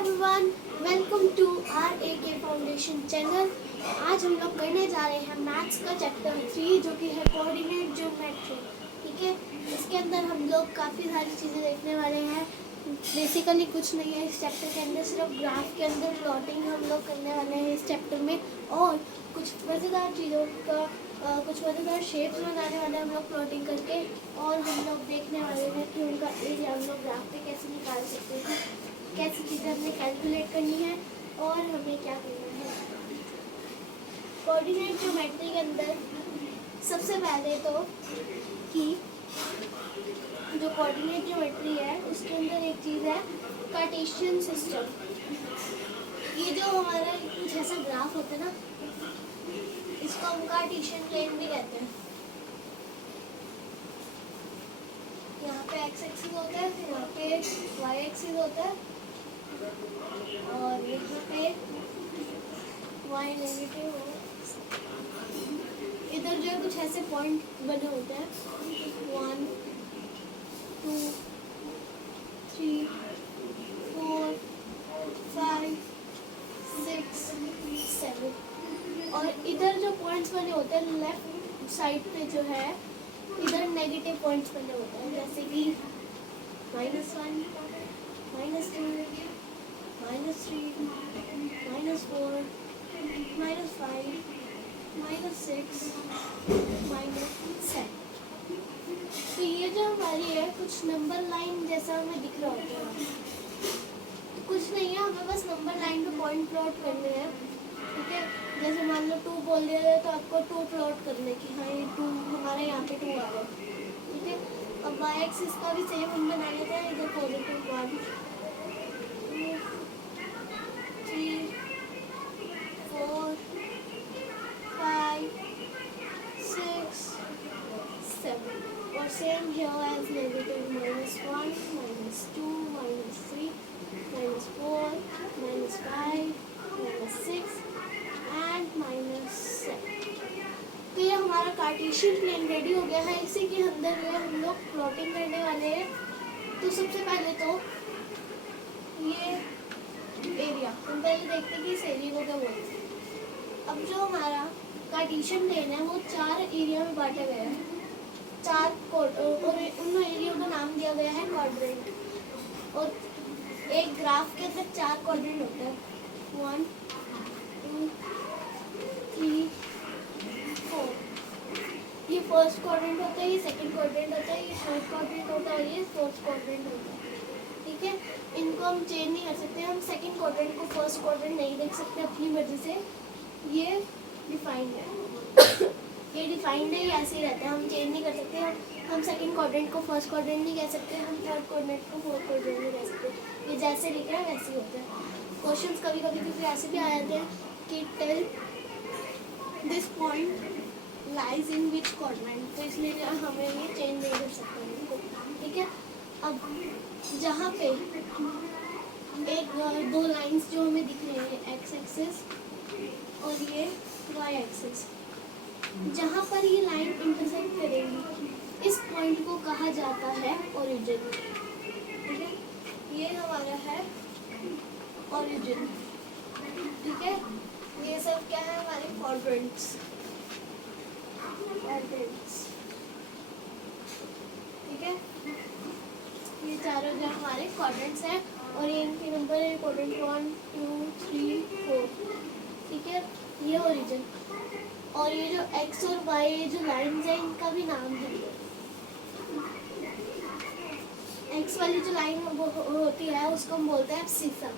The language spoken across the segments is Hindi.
Everyone, welcome to R A के फाउंडेशन चैनल। आज हम लोग करने जा रहे हैं मैथ्स का चैप्टर 3 जो कि है कोऑर्डिनेट ज्योमेट्री। ठीक है, इसके अंदर हम लोग काफ़ी सारी चीज़ें देखने वाले हैं। बेसिकली कुछ नहीं है इस चैप्टर के अंदर, सिर्फ ग्राफ के अंदर प्लॉटिंग हम लोग करने वाले हैं इस चैप्टर में, और कुछ मज़ेदार चीज़ों का कुछ मज़ेदार शेप्स बनाने वाले हम लोग प्लॉटिंग करके, और हम लोग देखने वाले हैं कि उनका एरिया हम लोग ग्राफ पे कैसे निकाल सकते हैं, कैसी चीज़ें हमें कैलकुलेट करनी है और हमें क्या करना है। कोऑर्डिनेट ज्योमेट्री के अंदर सबसे पहले तो कि जो कोऑर्डिनेट ज्योमेट्री है उसके अंदर एक चीज़ है कार्टेशियन सिस्टम। ये जो हमारा कुछ ऐसा ग्राफ होता है ना, इसको हम कार्टेशियन प्लेन भी कहते हैं। यहाँ पे एक्स एक्सिस होता है, यहाँ पे वाई एक्सिस होता है, और यहाँ पे वाई नेगेटिव हो। इधर जो है कुछ ऐसे पॉइंट बने होते हैं 1 2 3 4 5 6 7, और इधर जो पॉइंट्स बने होते हैं लेफ्ट साइड पे जो है इधर नेगेटिव पॉइंट्स बने होते हैं, जैसे कि -1 -2 -3 -4 -5 -6 -7। तो ये जो हमारी है कुछ नंबर लाइन जैसा हमें दिख रहा होता है। कुछ नहीं है, हमें बस नंबर लाइन पे पॉइंट प्लॉट करने हैं। ठीक है, जैसे मान लो 2 बोल दिया जाए तो आपको 2 प्लॉट करने की, हाँ ये 2 हमारे यहाँ पे 2 आ गए। ठीक है, अब वाई एक्सिस का भी सेम हम बना लेते हैं। इधर पॉजिटिव 1 2 3 4 5 6 7, और same here as negative -1 -2 -3 -4 -5 -6 and -7। तो ये हमारा कार्टेशियन प्लेन रेडी हो गया है। इसी के अंदर में हम लोग प्लॉटिंग करने वाले हैं। तो सबसे पहले तो ये एरिया हम पहले देखते हैं कि इस एरिया को क्या बोलते हैं। अब जो हमारा कार्टेशियन प्लेन है वो 4 एरिया में बांटा गया है, 4 और उन एरिया का नाम दिया गया है क्वाड्रेंट। और एक ग्राफ के अंदर 4 क्वाड्रेंट होते हैं, 1 2 3 4। ये फर्स्ट क्वाड्रेंट होता है, ये सेकंड क्वाड्रेंट होता है, ये थर्ड क्वाड्रेंट होता है, और ये फोर्थ क्वाड्रेंट होता है। ठीक है, इनको हम चेंज नहीं कर सकते। हम सेकंड क्वाड्रेंट को फर्स्ट क्वाड्रेंट नहीं देख सकते अपनी मर्जी से, ये डिफाइंड है। ये डिफाइंड है, ये ऐसे ही रहता है, हम चेंज नहीं कर सकते। हम सेकंड क्वाड्रेंट को फर्स्ट क्वाड्रेंट नहीं कह सकते, हम थर्ड क्वाड्रेंट को फोर्थ क्वाड्रेंट नहीं कह सकते। ये जैसे लिख रहे हैं वैसे ही होता है। क्वेश्चंस कभी कभी तो फिर ऐसे भी आ जाते हैं कि tell this point lies in which quadrant, तो इसलिए हमें ये चेंज नहीं कर सकते इनको। ठीक है, अब जहाँ पे एक 2 लाइंस जो हमें दिख रही है, एक्स एक्सिस और ये वाई एक्सिस, जहाँ पर ये लाइन इंटरसेक्ट करेगी इस पॉइंट को कहा जाता है ओरिजिन। ठीक है, ये हमारा है ओरिजिन। ठीक है, ये सब क्या है हमारे क्वाड्रेंट्स। ठीक है, ये चारों जो हमारे क्वाड्रेंट्स हैं, और ये इनके नंबर है क्वाड्रेंट 1 2 3 4। ठीक है, ये ओरिजिन, और ये जो एक्स और वाई जो लाइन्स हैं इनका भी नाम है। एक्स वाली जो लाइन होती है उसको हम बोलते हैं एब्सिसा।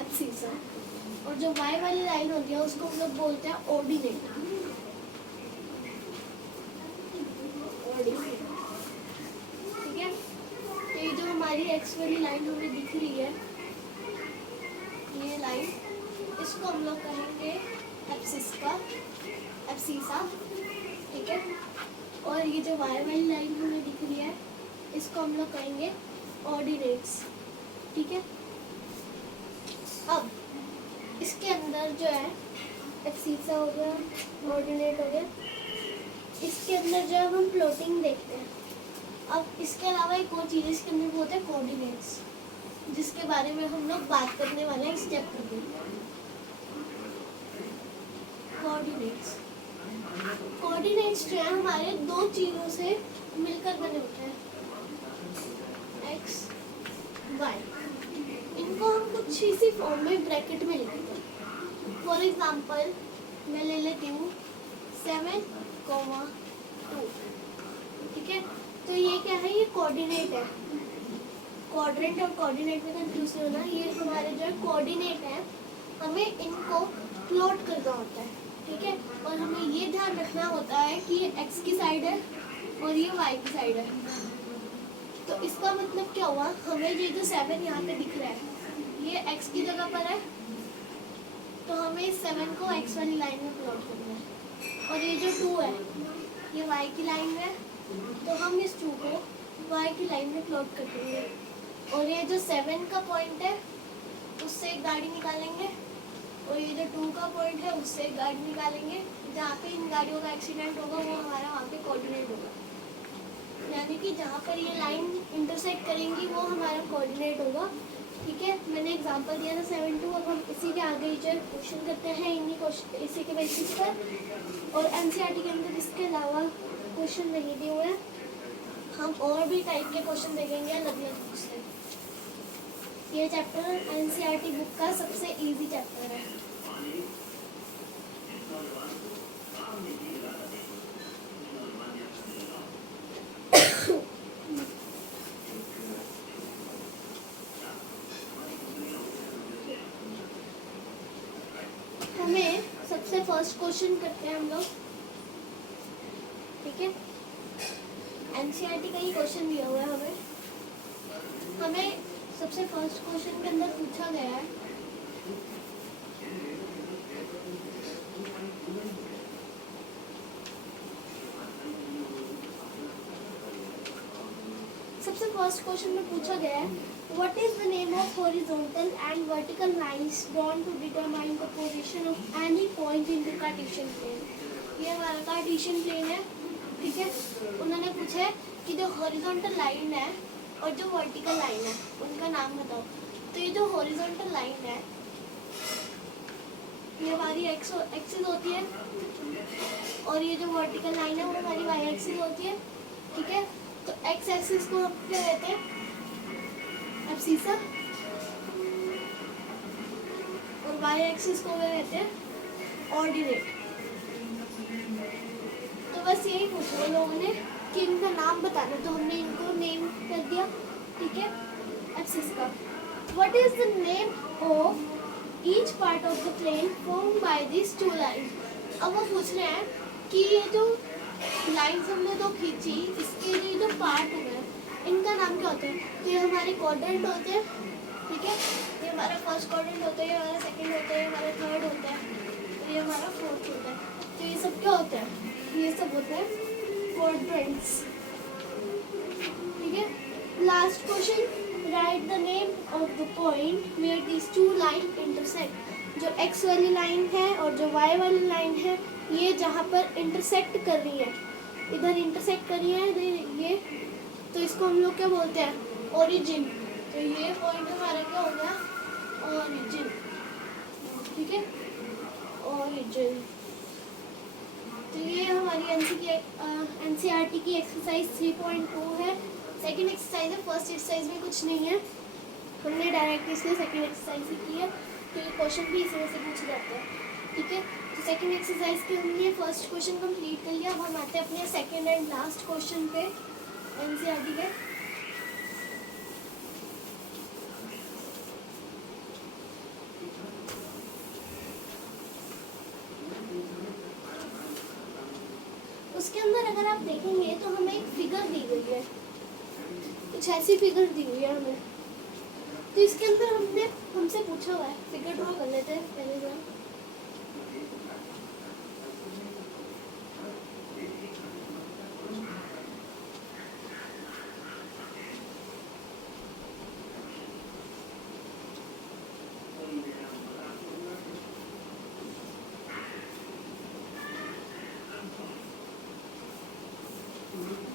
एब्सिसा, और जो वाई वाली लाइन होती है उसको हम लोग बोलते हैं ऑर्डिनेट। ठीक है, तो ये जो हमारी एक्स वाली लाइन हमें दिख रही है, ये लाइन, इसको हम लोग कहेंगे एब्सिसा। ठीक है, और ये जो वाई वाली लाइन हमें दिख रही है इसको हम लोग कहेंगे ऑर्डिनेट्स। ठीक है, अब इसके अंदर जो है एब्सिसा हो गया, ऑर्डिनेट हो गया, इसके अंदर जो है हम प्लॉटिंग देखते हैं। अब इसके अलावा एक और चीज़ इसके अंदर वो होता है कोऑर्डिनेट्स, जिसके बारे में हम लोग बात करने वाले हैं इस चैप्टर में। कोऑर्डिनेट्स कोऑर्डिनेट्स जो है हमारे दो चीज़ों से मिलकर बने होते हैं, एक्स वाई। इनको हम कुछ इसी फॉर्म में ब्रैकेट में लिखते हैं। फॉर एग्जांपल मैं ले लेती हूँ 7, 2, ठीक है। तो ये क्या है, ये कोऑर्डिनेट है। क्वाड्रेंट और कोऑर्डिनेट में कंफ्यूज नहीं होना, ये हमारे जो है कोऑर्डिनेट है, हमें इनको प्लॉट करना होता है, ठीक है। और हमें ये ध्यान रखना होता है कि ये एक्स की साइड है और ये वाई की साइड है। तो इसका मतलब क्या हुआ, हमें ये जो 7 यहाँ पे दिख रहा है ये एक्स की जगह पर है, तो हमें इस 7 को एक्स वाली लाइन में प्लॉट करना है। और ये जो 2 है ये वाई की लाइन में है, तो हम इस 2 को वाई की लाइन में प्लॉट कर देंगे। और ये जो 7 का पॉइंट है उससे एक गाड़ी निकालेंगे, और ये जो 2 का पॉइंट है उससे एक गाड़ी निकालेंगे। जहाँ पे इन गाड़ियों का एक्सीडेंट होगा वो हमारा वहाँ पे कोऑर्डिनेट होगा, यानी कि जहाँ पर ये लाइन इंटरसेक्ट करेंगी वो हमारा कोऑर्डिनेट होगा, ठीक है। मैंने एग्जांपल दिया था 7, 2। अब हम इसी के आगे जो क्वेश्चन करते हैं इन्हीं क्वेश्चन इसी के बेसिस पर। और एनसीईआरटी के अंदर इसके अलावा क्वेश्चन नहीं दिए हुए हैं, हम और भी टाइप के क्वेश्चन देखेंगे अलग अलग बुक से। ये चैप्टर एनसीईआरटी बुक का सबसे इजी चैप्टर है। हमें सबसे फर्स्ट क्वेश्चन करते हैं हम लोग, ठीक है। एनसीईआरटी का ही क्वेश्चन दिया हुआ है हमें सबसे फर्स्ट क्वेश्चन के अंदर पूछा गया है सबसे फर्स्ट क्वेश्चन में पूछा गया है what is the name of horizontal and vertical lines drawn to determine the position of any point in the Cartesian plane. ये हमारा कार्टेशियन प्लेन है, ठीक है। उन्होंने पूछा है कि जो हॉरिजॉन्टल लाइन है और जो वर्टिकल लाइन है उनका नाम बताओ। तो ये जो हॉरिजॉन्टल लाइन है ये हमारी एक्सिस होती है, और ये जो वर्टिकल लाइन है वो हमारी वाई एक्सिस होती है, ठीक है। तो एक्स एक्सिस को हम क्या कहते हैं, एब्सिसा, और वाई एक्सिस को क्या कहते हैं, ऑर्डिनेट। तो बस यही पूछा लोगों ने कि इनका नाम बताना, तो हमने इनको नेम कर दिया, ठीक है, एक्सिस का। What is the name of each part of the plane formed by this two line. अब वो पूछ रहे हैं कि ये जो लाइन्स हमने दो खींची इसके लिए जो पार्ट हुए इनका नाम क्या होता है। तो ये हमारे क्वाड्रेंट होते हैं, ठीक है। ये हमारा फर्स्ट क्वाड्रेंट होता है, ये हमारा सेकंड होता है, ये हमारा थर्ड होता है, तो ये हमारा फोर्थ होता है। तो ये सब क्या होता है, ये सब होते हैं क्वाड्रेंट्स, ठीक है। Last question, right the name of the point where this two line intersect. जो एक्स वाली लाइन है और जो वाई वाली लाइन है ये जहाँ पर इंटरसेक्ट कर रही है, इधर इंटरसेक्ट कर रही है ये, तो इसको हम लोग क्या बोलते हैं, ओरिजिन। तो ये पॉइंट हमारा क्या हो गया, ओरिजिन, ठीक है, ओरिजिन। तो ये हमारी एनसीईआरटी की एक्सरसाइज 3.2 है। सेकंड एक्सरसाइज है, फर्स्ट एक्सरसाइज में कुछ नहीं है, हमने डायरेक्ट इसलिए सेकंड एक्सरसाइज ही की है, तो ये क्वेश्चन भी इसी में से पूछे जाते हैं, ठीक है। तो सेकंड एक्सरसाइज के हमने फर्स्ट क्वेश्चन कंप्लीट कर लिया। अब हम आते हैं अपने सेकंड एंड लास्ट क्वेश्चन पे एनसीईआरटी के। उसके अंदर अगर आप देखेंगे तो हमें एक फिगर दी गई है, कुछ ऐसी फिगर दी हुई है हमें। तो इसके अंदर हमसे पूछा हुआ है, फिगर ड्रॉ कर लेते हैं पहले जो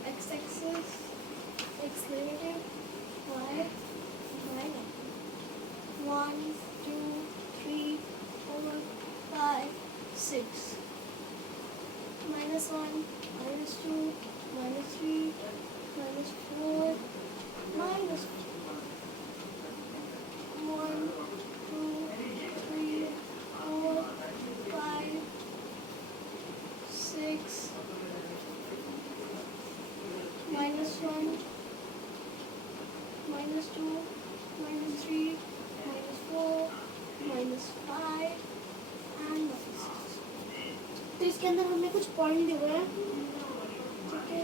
एक्स एक्सिस -1, -2, -3, -4, -1, 2, 3, 4, 5, 6, -1, -2, -3, -4, -5 एंड -6। तो इसके अंदर हमने कुछ पॉइंट दिए हुए हैं, ठीक है।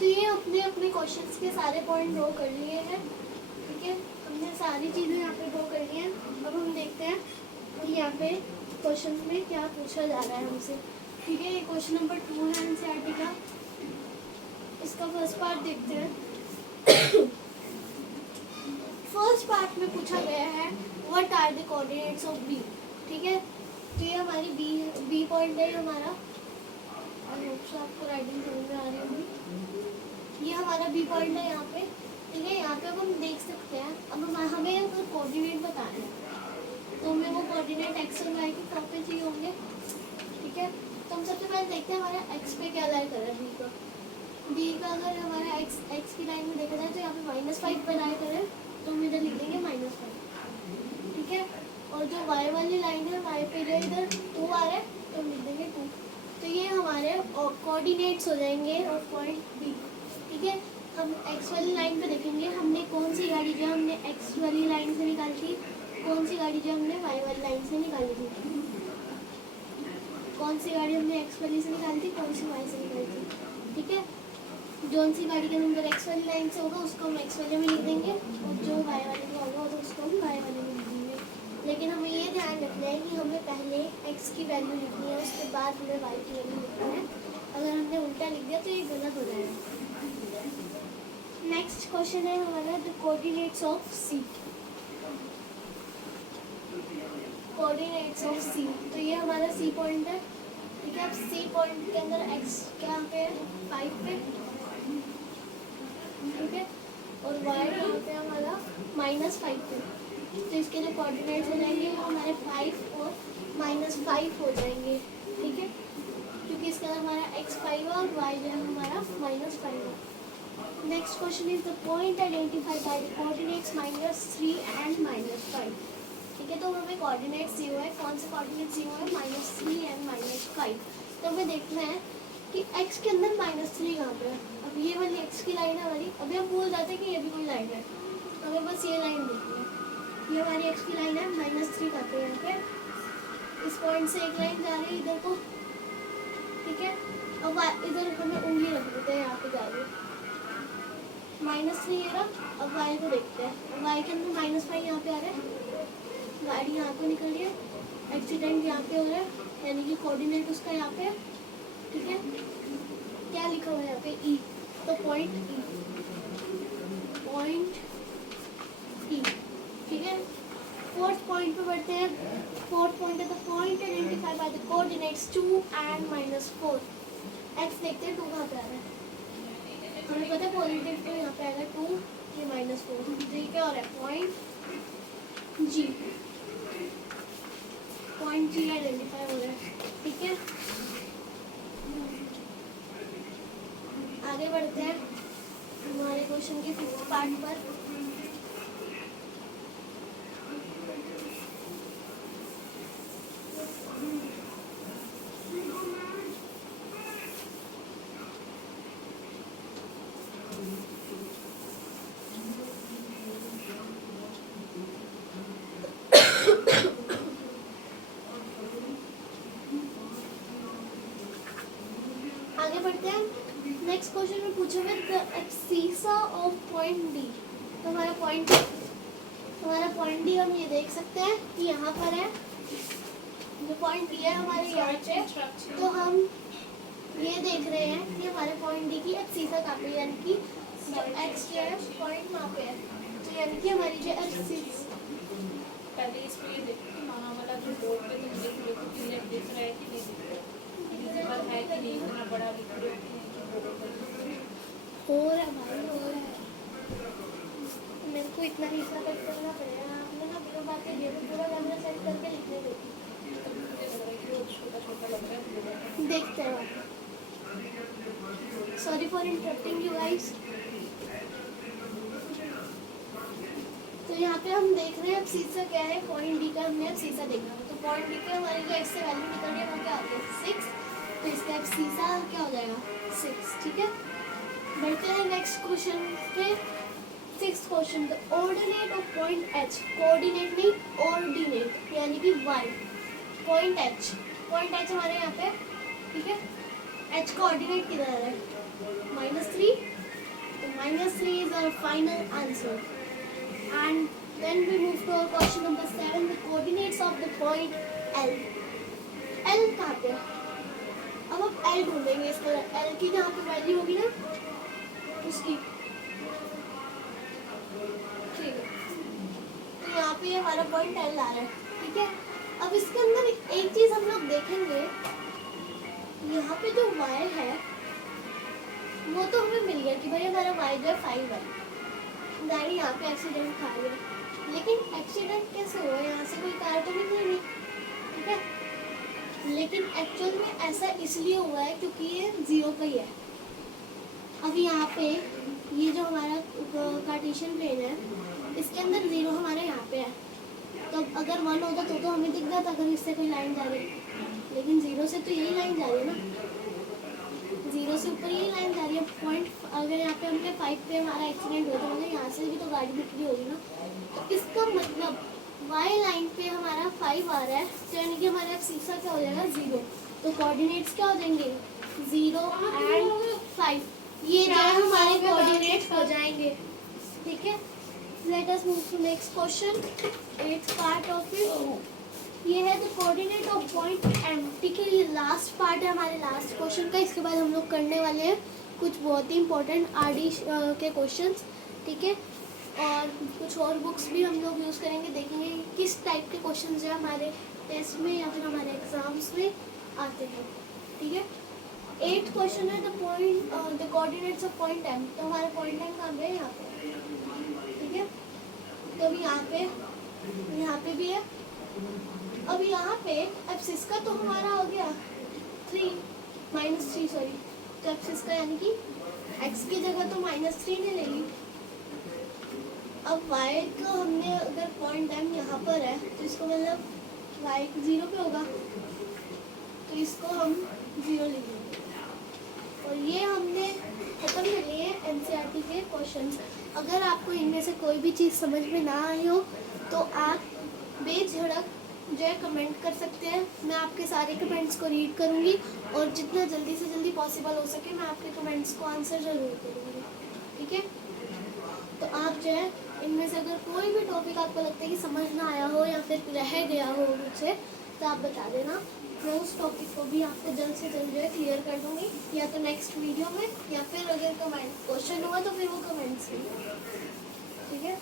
तो ये अपने अपने क्वेश्चंस के सारे पॉइंट ड्रॉ कर लिए हैं, ठीक है। हमने सारी चीज़ें यहाँ पे ड्रॉ कर ली हैं। अब हम देखते हैं कि यहाँ पे क्वेश्चन में क्या पूछा जा रहा है हमसे, ठीक है। ये क्वेश्चन नंबर 2 है एनसीईआरटी का। इसका फर्स्ट पार्ट देखते हैं। फर्स्ट पार्ट में पूछा गया है what are the coordinates of B, ठीक है। तो ये हमारी बी पॉइंट है हमारा, और आपको राइटिंग समझ में आ रही होगी। ये हमारा बी पॉइंट है यहाँ पे, ठीक है। यहाँ पे अब हम देख सकते हैं, अब हमें कोऑर्डिनेट बताना है, तो हमें वो कोऑर्डिनेट एक्स और वाई के फॉर्म पे चाहिए होंगे, ठीक है। तो हम सबसे पहले देखते हैं हमारा एक्स पे क्या लाई करें बी का अगर हमारा एक्स की लाइन में देखा जाए तो यहाँ पे -5 पे लाई करें, तो हम इधर लिख देंगे -5, ठीक है। और जो वाई वाली लाइन है, वाई पे जो इधर 2 आ रहा है, तो हम लिख देंगे 2। तो ये हमारे कोऑर्डिनेट्स हो जाएंगे ऑफ पॉइंट बी, ठीक है। हम एक्स वाली लाइन पे देखेंगे हमने कौन सी गाड़ी जो हमने एक्स वाली लाइन से निकाली थी, कौन सी गाड़ी जो हमने वाई वाली लाइन से निकाली थी, कौन सी गाड़ी हमने एक्स वाली से निकाली थी, कौन सी वाई से निकाली थी, ठीक है। जो सी गाड़ी का नंबर एक्स वाली लाइन से होगा उसको हम एक्स वाले में लिख देंगे, और जो वाई वाले में होगा तो उसको हम वाई वाले में लिख देंगे। लेकिन हमें ये ध्यान रखना है कि हमें पहले एक्स की वैल्यू लिखनी है, उसके बाद हमें वाई की वैल्यू लिखनी है। अगर हमने उल्टा लिख दिया तो ये गलत हो जाएगा। नेक्स्ट क्वेश्चन है हमारा the coordinates of C, coordinates of C. तो ये हमारा सी पॉइंट है, ठीक है। अब सी पॉइंट के अंदर एक्स क्या पे है 5 पे, ठीक है, और वाई यहाँ पे हमारा -5 पे। तो इसके जो कोऑर्डिनेट्स हो जाएंगे वो हमारे 5 और -5 हो जाएंगे, ठीक है, क्योंकि इसके अंदर हमारा x 5 है और y जो है हमारा -5 है। Next question is the point identified by the coordinates -3 and -5, ठीक है। तो हमें कोऑर्डिनेट्स दिए हुए हैं, कौन से कोऑर्डिनेट्स दिए हुए हैं -3 एंड -5। तो हमें देखना है कि x के अंदर -3 कहाँ पे है। अब ये वाली x की लाइन है हमारी, अभी हम भूल जाते हैं कि ये भी कोई लाइन है, हमें बस ये लाइन देखनी है। ये हमारी x की लाइन है, -3 कहाँ पे है, यहाँ पे इस पॉइंट से एक लाइन जा रही है इधर को, ठीक है। अब इधर हमें उंगली रख देते हैं यहाँ पे जा रही -3 ये रहा। अब y को देखते हैं, y के अंदर -5 यहाँ पे आ रहा है, गाड़ी यहाँ पे निकल रही है, एक्सीडेंट यहाँ पे हो रहा है, यानी कि कोऑर्डिनेट उसका यहाँ पे है, ठीक है। क्या लिखा हुआ है यहाँ पे E, तो पॉइंट E, ठीक है। फोर्थ पॉइंट पे बढ़ते हैं। फोर्थ पॉइंट है the point identified by the coordinates 2 and -4। X देखते हैं 2 कहाँ पे आ रहा है, हमें पता है पॉजिटिव तो यहाँ पे आएगा 2, ये -4, जी क्या हो रहा है, पॉइंट जी, पॉइंट जी आइडेंटिफाई हो रहा है, ठीक है। आगे बढ़ते हैं हमारे क्वेश्चन के 5th पार्ट पर। आगे बढ़ते हैं। नेक्स्ट क्वेश्चन में पूछा है the abscissa of point D. तो हमारा पॉइंट डी हम ये देख सकते हैं कि यहाँ पर है, जो पॉइंट डी है हमारे यहाँ पे, तो हम ये देख रहे हैं कि हमारे पॉइंट डी की एब्सिसा कहाँ पे, यानी कि जो एक्स जो है पॉइंट वहाँ पे है, तो यानी कि हमारी जो एब्सिस, पहले इसमें ये देखो कि वहाँ वाला जो बोर्ड पे तुम देख लो कि क्लियर दिख रहा है कि नहीं दिख रहा है, विजिबल है कि नहीं, इतना बड़ा लिख रहे हो कि नहीं कि बोर्ड पर हो रहा है भाई, हो रहा है। मेरे को इतना हिस्सा कट करना पड़ेगा, आपने ना बिना बात के लिए पूरा कैमरा सेट करके लिखने देती। छोटा छोटा लग रहा है। देखते हैं, sorry for interrupting you guys. तो यहाँ पे हम देख रहे हैं अब सीसा क्या है, पॉइंट डी का हमने अब सीसा देखा। तो पॉइंट डी के हमारे जो एक्स से वैल्यू निकल रही है वो क्या आती है 6, तो इसका अब सीसा क्या हो जाएगा 6, ठीक है। बढ़ते हैं नेक्स्ट क्वेश्चन पे, 6th question, the ordinate of point H, coordinate नहीं ऑर्डिनेट, यानी कि वाई, पॉइंट एच हमारे यहाँ पे, ठीक है। एच का ऑर्डिनेट किधर है, -3, तो -3 is our final answer. And then we move to our question number 7, the coordinates of the point L. L कहाँ पे? अब आप L ढूंढेंगे इस तरह, L की जहाँ पे वैल्यू होगी ना उसकी, ठीक है। तो यहाँ पे हमारा पॉइंट L आ रहा है, ठीक है। अब इसके अंदर एक चीज हम लोग देखेंगे, यहाँ पे जो y है वो तो हमें मिल गया कि भाई हमारा y जो है 5 है, डैडी यहाँ पे एक्सीडेंट खा गया, लेकिन एक्सीडेंट कैसे हुआ, यहाँ से कोई कार तो निकली नहीं, ठीक है। लेकिन एक्चुअल में ऐसा इसलिए हुआ है क्योंकि ये 0 पे ही है। अब यहाँ पे ये जो हमारा कार्टेशियन प्लेन है, इसके अंदर 0 हमारे यहाँ पे है, तो अगर 1 होता तो हमें दिख जाता अगर इससे कोई लाइन जा रही है, लेकिन 0 से तो यही लाइन जा रही है ना, 0 से ऊपर यही लाइन जा रही है। पॉइंट अगर यहाँ पे हमने 5 पे हमारा एक्सीडेंट हुआ तो मतलब यहाँ से भी तो गाड़ी निकली होगी ना, तो इसका मतलब y लाइन पे हमारा 5 आ रहा है, तो यानी कि हमारा सीसा क्या हो जाएगा 0, तो कोऑर्डिनेट्स क्या हो जाएंगे 0 एंड 5, ये जो है हमारे कोऑर्डिनेट्स हो जाएंगे, ठीक है। Let us move to next question, 8th part of it, ये है the coordinate of point M, ठीक है। ये लास्ट पार्ट है हमारे लास्ट क्वेश्चन का, इसके बाद हम लोग करने वाले हैं कुछ बहुत ही इंपॉर्टेंट आरडी के क्वेश्चंस, ठीक है। और कुछ और बुक्स भी हम लोग यूज़ करेंगे, देखेंगे किस टाइप के क्वेश्चन जो हमारे टेस्ट में या फिर हमारे एग्जाम्स में आते हैं, ठीक है। 8th क्वेश्चन है the coordinates of point M, तो हमारा पॉइंट M कहाँ पे है, यहाँ पे, ठीक है। तो अभी यहाँ पे भी है। अब यहाँ पे एब्सिस का तो हमारा हो गया 3 सॉरी, तो एब्सिस का यानी कि x की जगह तो -3 ने ले ली। अब y को हमने अगर पॉइंट M यहाँ पर है तो इसको मतलब y 0 पे होगा, तो इसको हम 0 लिखेंगे। और ये हमने खत्म कर लिए एनसीईआरटी के क्वेश्चंस। अगर आपको इनमें से कोई भी चीज़ समझ में ना आई हो तो आप बेझिझक जो है कमेंट कर सकते हैं, मैं आपके सारे कमेंट्स को रीड करूँगी और जितना जल्दी से जल्दी पॉसिबल हो सके मैं आपके कमेंट्स को आंसर ज़रूर करूँगी, ठीक है। तो आप जो है इनमें से अगर कोई भी टॉपिक आपको लगता है कि समझ ना आया हो या फिर रह गया हो मुझसे, तो आप बता देना, मैं उस टॉपिक को भी आपको जल्द से जल्द जो है क्लियर कर दूँगी, या तो नेक्स्ट वीडियो में, या फिर अगर कमेंट क्वेश्चन हुआ तो फिर वो कमेंट्स में, ठीक है।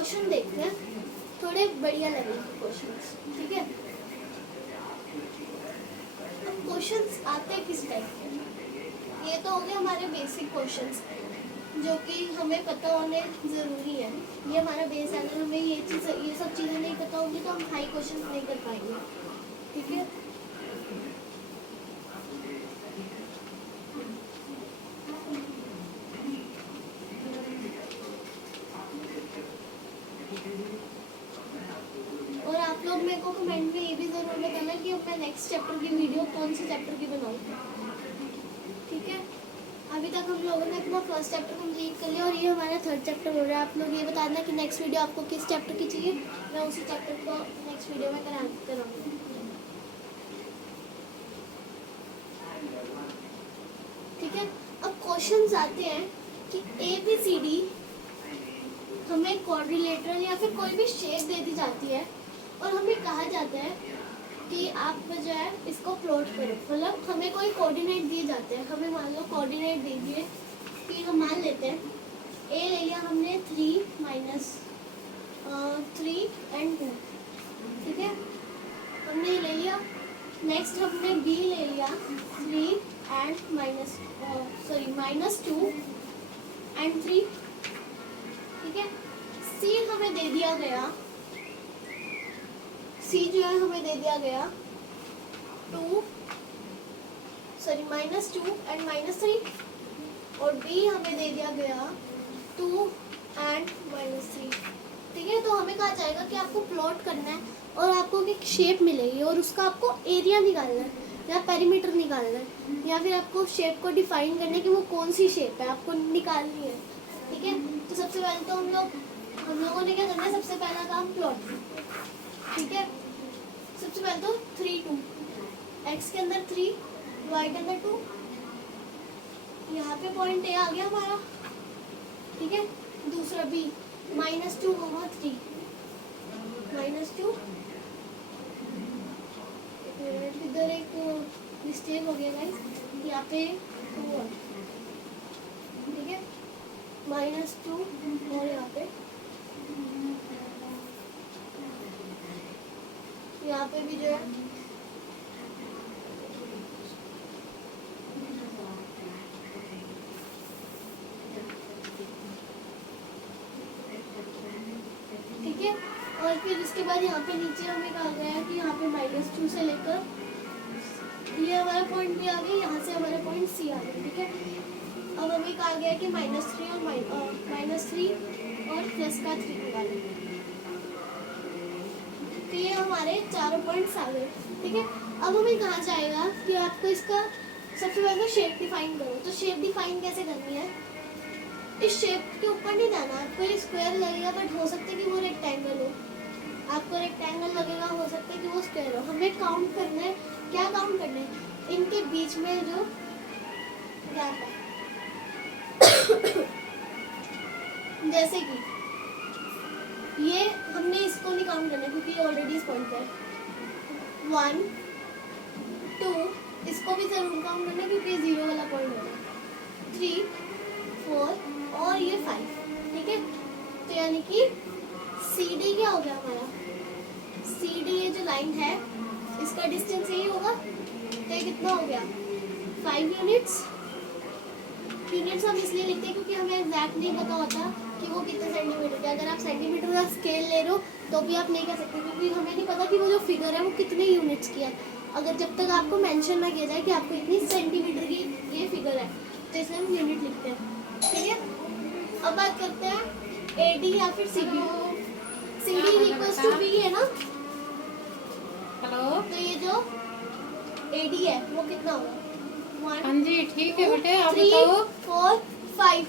क्वेश्चन देखते हैं, थोड़े बढ़िया लेवल के क्वेश्चंस, ठीक है। अब क्वेश्चंस आते हैं किस टाइप के, ये तो हो गए हमारे बेसिक क्वेश्चंस जो कि हमें पता होने ज़रूरी है। ये हमारा बेस है, अगर हमें ये सब चीज़ें नहीं पता होंगी तो हम हाई क्वेश्चंस नहीं कर पाएंगे, ठीक है। और आप लोग मेरे को कमेंट में ये भी ज़रूर बताना कि मैं नेक्स्ट चैप्टर की वीडियो कौन से चैप्टर की बनाऊँ, ठीक है। अभी तक हम लोगों ने अपना फर्स्ट चैप्टर कंप्लीट कर लिया और ये हमारा थर्ड चैप्टर हो रहा है। आप लोग ये बताना कि नेक्स्ट वीडियो आपको किस चैप्टर की चाहिए, मैं उसी चैप्टर को नेक्स्ट वीडियो में कराऊँगी, ठीक है। अब क्वेश्चंस आते हैं कि ABCD हमें क्वाड्रिलेटरल या फिर कोई भी शेप दे दी जाती है और हमें कहा जाता है कि आप जो है इसको प्लॉट करो, मतलब हमें कोई कोऑर्डिनेट दिए जाते हैं। हमें मान लो कोऑर्डिनेट दे दिए कि हम मान लेते हैं A ले लिया हमने 3 - 3 और 2, ठीक है, हमने ले लिया। नेक्स्ट हमने B ले लिया 3 और -2 और 3, ठीक है। C हमें दे दिया गया, C जो है हमें दे दिया गया -2 और -3 और B हमें दे दिया गया 2 और -3, ठीक है। तो हमें कहा जाएगा कि आपको प्लॉट करना है और आपको एक शेप मिलेगी और उसका आपको एरिया निकालना है या पेरीमीटर निकालना है या फिर आपको शेप को डिफाइन करना है कि वो कौन सी शेप है आपको निकालनी है, ठीक है। तो सबसे पहले तो हम लोगों ने क्या करना है, सबसे पहला काम प्लॉट, ठीक है। सबसे पहले तो 3 2 x के अंदर 3 y के अंदर 2, यहाँ पे पॉइंट A आ गया हमारा, ठीक है। दूसरा B -2 होगा 3 -2, इधर एक मिस्टेक हो गया गाइस, यहाँ पे 2, ठीक है, -2 और यहाँ पे भी जो है ठीक है। और फिर इसके बाद यहाँ पे नीचे हमें कहा गया है कि यहाँ पे -2 से लेकर ये हमारा पॉइंट भी आ गया, यहाँ से हमारा पॉइंट C आ गया, ठीक है। अब हमें कहा गया है कि -3 और प्लस का 3 निकालेंगे, तो ये हमारे चारों पॉइंट्स आ गए, ठीक है। अब हमें कहा जाएगा कि आपको इसका सबसे पहले शेप डिफाइन करो। तो शेप डिफाइन कैसे करनी है, इस शेप के ऊपर नहीं जाना, आपको ये स्क्वायर लगेगा बट हो सकता है कि वो रेक्टेंगल हो, आपको रेक्टेंगल लगेगा, हो सकता है कि वो स्क्वायर हो। हमें काउंट करना है, क्या काउंट करना है, इनके बीच में जो गैप है जैसे कि ये हमने इसको नहीं काउंट करना क्योंकि ये ऑलरेडी इस पॉइंट पे है। 1 2 इसको भी जरूर काउंट करना क्योंकि 0 वाला पॉइंट है। 3 4 और ये 5, ठीक है। तो यानी कि CD क्या हो गया हमारा, CD ये जो लाइन है इसका डिस्टेंस यही होगा, तो ये कितना हो गया 5 यूनिट्स। यूनिट्स हम इसलिए लिखते हैं क्योंकि हमें एग्जैक्ट नहीं पता होता कि वो कितने सेंटीमीटर का। अगर आप सेंटीमीटर का स्केल ले रहे हो तो भी आप नहीं कह सकते क्योंकि हमें नहीं पता कि वो जो फिगर है वो कितने यूनिट्स की है। अगर जब तक आपको मेंशन ना किया जाए कि आपको इतनी सेंटीमीटर की ये फिगर है तो इसलिए हम यूनिट लिखते हैं, ठीक है। अब बात करते हैं AD या फिर CD। CD equals to B है ना, हेलो, तो ये जो AD है वो कितना होगा, 1 हाँ जी ठीक है बेटे, आप 3 बताओ। 4 5,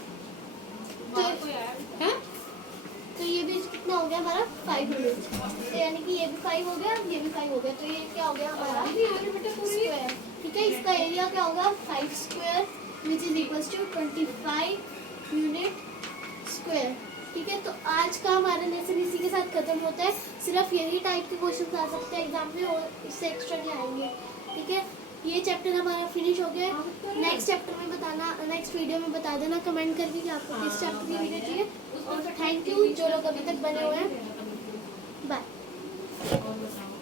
हैं? तो ये भी कितना हो गया हमारा 5 यूनिट। तो यानी कि ये भी 5 हो गया, ये भी 5 हो गया, तो ये क्या हो गया हमारा स्क्वायर, ठीक है। इसका एरिया क्या होगा 5 square which is equals to 25 unit square, ठीक है। तो आज का हमारा लेसन इसी के साथ खत्म होता है। सिर्फ यही टाइप के क्वेश्चन आ सकते हैं एग्जाम में और इससे एक्स्ट्रा नहीं आएंगे, ठीक है। ये चैप्टर हमारा फिनिश हो गया है। नेक्स्ट चैप्टर में बताना, नेक्स्ट वीडियो में बता देना कमेंट करके कि आपको किस चैप्टर की वीडियो चाहिए। उसमें और तो थैंक यू जो लोग अभी तक बने हुए हैं। बाय। और बताओ